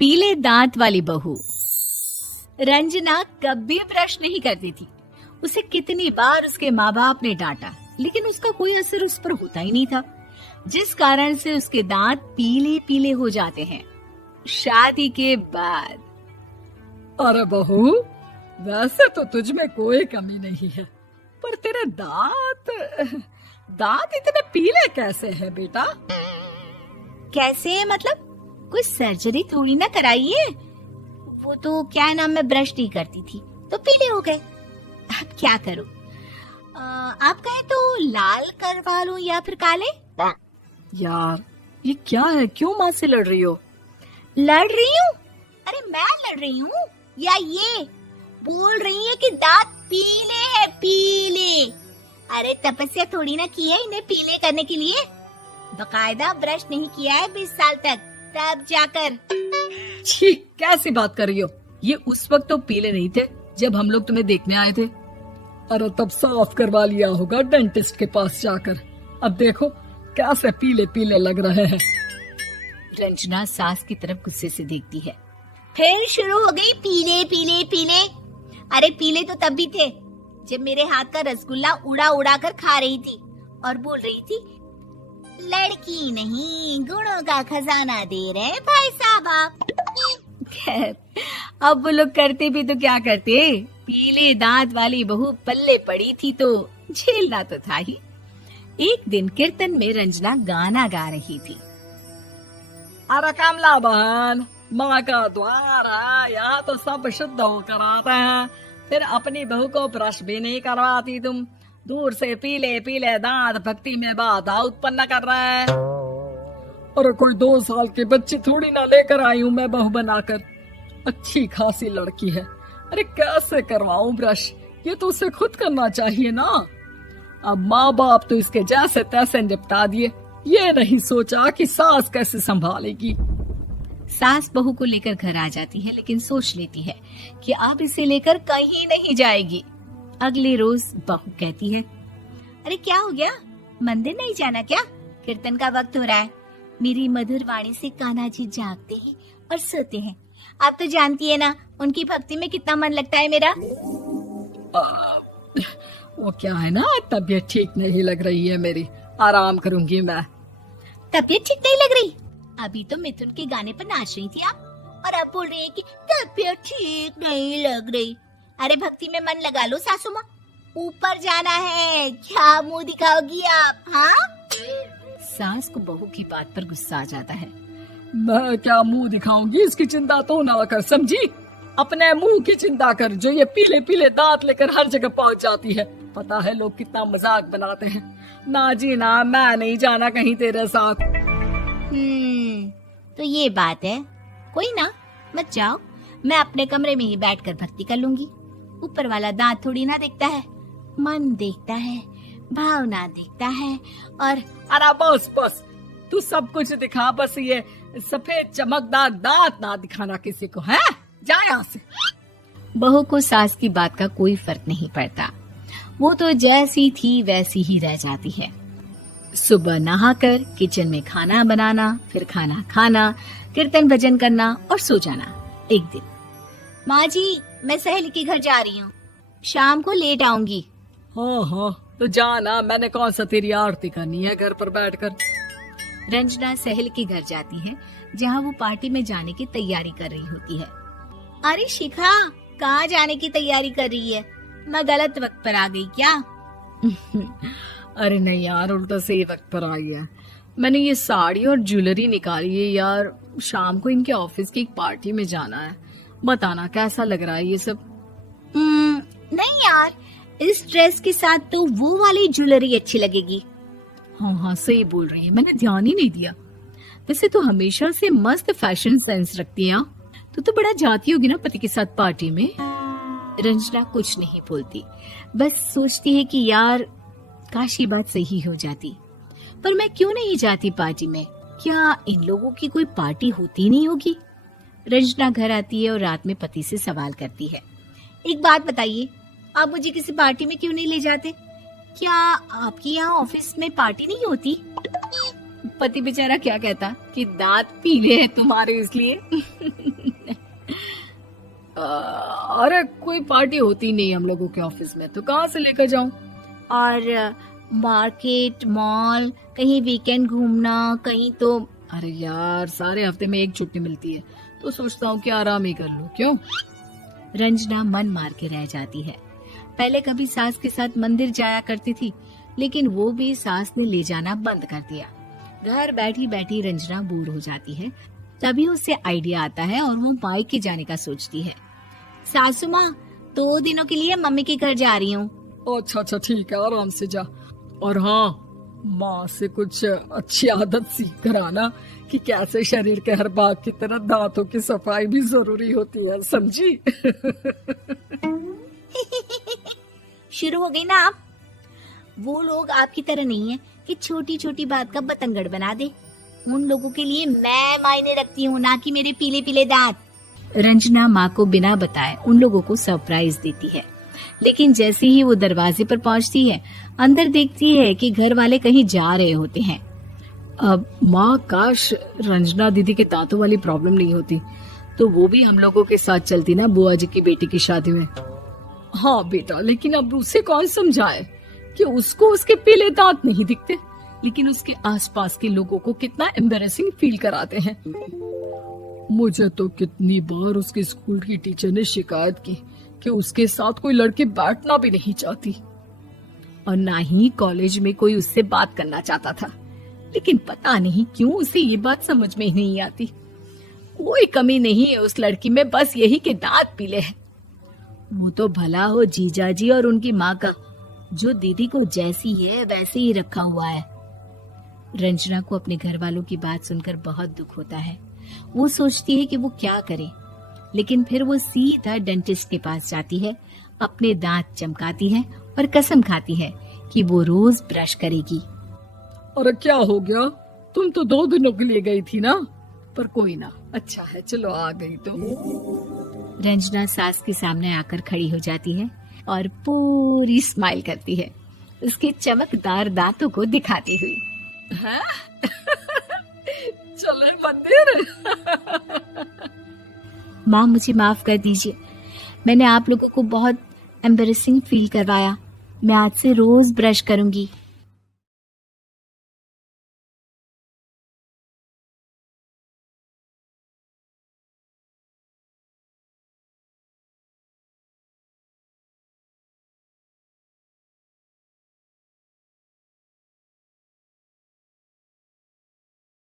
पीले दांत वाली बहू। रंजना कभी ब्रश नहीं करती थी। उसे कितनी बार उसके माँ बाप ने डांटा, लेकिन उसका कोई असर उस पर होता ही नहीं था, जिस कारण से उसके दांत पीले पीले हो जाते हैं। शादी के बाद। अरे बहू, वैसे तो तुझ में कोई कमी नहीं है, पर तेरे दांत इतने पीले कैसे हैं बेटा? कैसे मतलब? कोई सर्जरी थोड़ी ना कराइए। वो तो क्या नाम, मैं ब्रश नहीं करती थी तो पीले हो गए। अब क्या करूं? आप कहें तो लाल करवा लूं या फिर काले? यार ये क्या है, क्यों माँ से लड़ रही हो? लड़ रही हूँ? अरे मैं लड़ रही हूँ या ये बोल रही है कि दांत पीले हैं, पीले। अरे तपस्या थोड़ी ना की है इन्हें पीले करने के लिए। बकायदा ब्रश नहीं किया है 20 साल तक, तब जाकर। छी, कैसी बात कर रही हो? ये उस वक्त तो पीले नहीं थे जब हम लोग तुम्हें देखने आए थे। अरे तब साफ करवा लिया होगा डेंटिस्ट के पास जाकर। अब देखो कैसे पीले पीले लग रहे हैं। रंजना सास की तरफ गुस्से से देखती है। फिर शुरू हो गई पीले पीले पीले। अरे पीले तो तब भी थे जब मेरे हाथ का रसगुल्ला उड़ा उड़ा कर खा रही थी और बोल रही थी, लड़की नहीं गुणों का खजाना दे रहे भाई साहब आप। खैर, अब वो लोग करते भी तो क्या करते, पीले दांत वाली बहू पल्ले पड़ी थी तो झेलना तो था ही। एक दिन कीर्तन में रंजना गाना गा रही थी। अरे कमला बहन, माँ का द्वार है, यहाँ तो सब शुद्ध होकर आते हैं, फिर अपनी बहू को ब्रश भी नहीं करवाती तुम। दूर से पीले पीले दांत भक्ति में बाधा उत्पन्न कर रहे हैं। अरे कोई 2 साल की बच्ची थोड़ी ना लेकर आई हूँ मैं बहू बनाकर। अच्छी खासी लड़की है, अरे कैसे करवाऊं ब्रश? ये तो उसे खुद करना चाहिए ना। अब माँ बाप तो इसके जैसे तैसे निपटा दिए, ये नहीं सोचा कि सास कैसे संभालेगी। सास बहू को लेकर घर आ जाती है, लेकिन सोच लेती है कि अब इसे लेकर कहीं नहीं जाएगी। अगले रोज बहू कहती है, अरे क्या हो गया, मंदिर नहीं जाना क्या? कीर्तन का वक्त हो रहा है। मेरी मधुर वाणी से कान्हा जी जागते हैं और सोते हैं। आप तो जानती है ना उनकी भक्ति में कितना मन लगता है मेरा। वो क्या है ना, तबीयत ठीक नहीं लग रही है मेरी, आराम करूंगी मैं। तबीयत ठीक नहीं लग रही? अभी तो मिथुन के गाने पर नाच रही थी आप, और अब बोल रही है कि तबीयत ठीक नहीं लग रही। अरे भक्ति में मन लगा लो सासू माँ, ऊपर जाना है, क्या मुंह दिखाओगी आप? हाँ? सास को बहू की बात पर गुस्सा आ जाता है। मैं क्या मुंह दिखाऊंगी, इसकी चिंता तो ना कर, समझी? अपने मुंह की चिंता कर, जो ये पीले पीले दांत लेकर हर जगह पहुंच जाती है। पता है लोग कितना मजाक बनाते हैं। ना जी ना, मैं नहीं जाना कहीं तेरे साथ। तो ये बात है, कोई ना, मत जाओ, मैं अपने कमरे में ही बैठकर भक्ति कर लूंगी। ऊपर वाला दांत थोड़ी ना देखता है, मन देखता है, भावना देखता है। और अरे बस बस, तू सब कुछ दिखा, बस ये सफेद चमकदार दांत ना दिखाना किसी को, है? जा यहाँ से। बहू को सास की बात का कोई फर्क नहीं पड़ता, वो तो जैसी थी वैसी ही रह जाती है। सुबह नहाकर किचन में खाना बनाना, फिर खाना खाना, कीर्तन भजन करना और सो जाना। एक दिन, माँ जी मैं सहेली के घर जा रही हूँ, शाम को लेट आऊंगी। हाँ हाँ तो जाना, मैंने कौन सा तेरी आरती करनी है घर पर बैठकर। रंजना सहेली के घर जाती है, जहाँ वो पार्टी में जाने की तैयारी कर रही होती है। अरे शिखा, कहाँ जाने की तैयारी कर रही है? मैं गलत वक्त पर आ गई क्या? अरे नहीं यार, उल्टा सही वक्त पर आ गया। मैंने ये साड़ी और ज्वेलरी निकाली है यार, शाम को इनके ऑफिस की एक पार्टी में जाना है। बताना कैसा लग रहा है ये सब? नहीं यार, इस ड्रेस के साथ तो वो वाली ज्वेलरी अच्छी लगेगी। हाँ हाँ सही बोल रही है, मैंने ध्यान ही नहीं दिया। वैसे तो हमेशा से मस्त फैशन सेंस रखती है। तो बड़ा जाती होगी ना पति के साथ पार्टी में। रंजना कुछ नहीं बोलती, बस सोचती है कि यार काश ये बात सही हो जाती, पर मैं क्यों नहीं जाती पार्टी में? क्या इन लोगों की कोई पार्टी होती नहीं होगी? रंजना घर आती है और रात में पति से सवाल करती है, एक बात बताइए, आप मुझे किसी पार्टी में क्यों नहीं ले जाते? क्या आपकी यहाँ ऑफिस में पार्टी नहीं होती? पति बेचारा क्या कहता कि दांत पीले हैं तुम्हारे इसलिए। अरे कोई पार्टी होती नहीं हम लोगों के ऑफिस में, तो कहाँ से लेकर जाऊं? और मार्केट, मॉल, कहीं वीकेंड घूमना, कहीं तो। अरे यार सारे हफ्ते में एक छुट्टी मिलती है, तो सोचता हूँ कि आराम ही कर लूं। क्यों? रंजना मन मार के रह जाती है। पहले कभी सास के साथ मंदिर जाया करती थी, लेकिन वो भी सास ने ले जाना बंद कर दिया। घर बैठी बैठी रंजना बोर हो जाती है। तभी उसे आइडिया आता है और वो मायके जाने का सोचती है। सासू माँ, 2 दिनों के लिए मम्मी के घर जा रही हूँ। अच्छा ठीक है, आराम से जा। और हाँ, माँ से कुछ अच्छी आदत सीख कर आना कि कैसे शरीर के हर भाग की तरह दांतों की सफाई भी जरूरी होती है, समझी? शुरू हो गई ना आप। वो लोग आपकी तरह नहीं है कि छोटी छोटी बात का बतंगड़ बना दे। उन लोगों के लिए मैं मायने रखती हूँ, ना कि मेरे पीले पीले दांत। रंजना माँ को बिना बताए उन लोगों को सरप्राइज देती है, लेकिन जैसे ही वो दरवाजे पर पहुंचती है, अंदर देखती है कि घर वाले कहीं जा रहे होते हैं। अब माँ, काश रंजना दीदी के दांतों वाली प्रॉब्लम नहीं होती, तो वो भी हम लोगों के साथ चलती ना बुआ जी की बेटी की शादी में। हाँ बेटा, लेकिन अब उसे कौन समझाए कि उसको उसके पीले दांत नहीं दिखते, लेकिन उसके आसपास के लोगों को कितना एम्बैरेसिंग फील कराते हैं। मुझे तो कितनी बार उसके स्कूल की टीचर ने शिकायत की कि उसके साथ कोई लड़की बैठना भी नहीं चाहती, और ना ही कॉलेज में कोई उससे बात करना चाहता था। लेकिन पता नहीं क्यों उसे ये बात समझ में ही नहीं आती। कोई कमी नहीं है उस लड़की में, बस यही कि दांत पीले हैं। वो तो भला हो जीजा जी और उनकी माँ का, जो दीदी को जैसी है वैसे ही रखा हुआ है। रंजना को अपने घर वालों की बात सुनकर बहुत दुख होता है। वो सोचती है कि वो क्या करे, लेकिन फिर वो सीधा डेंटिस्ट के पास जाती है, अपने दांत चमकाती है और कसम खाती है कि वो रोज ब्रश करेगी। अरे क्या हो गया? तुम तो 2 दिनों के लिए गई थी ना। पर कोई ना, अच्छा है, चलो आ गई तो। रंजना सास के सामने आकर खड़ी हो जाती है और पूरी स्माइल करती है, उसके चमकदार दांतों को दिखाती हुई। हैं? चले मंदिर। माँ, मुझे माफ कर दीजिए, मैंने आप लोगों को बहुत एम्बैरेसिंग फील करवाया। मैं आज से रोज ब्रश करूंगी।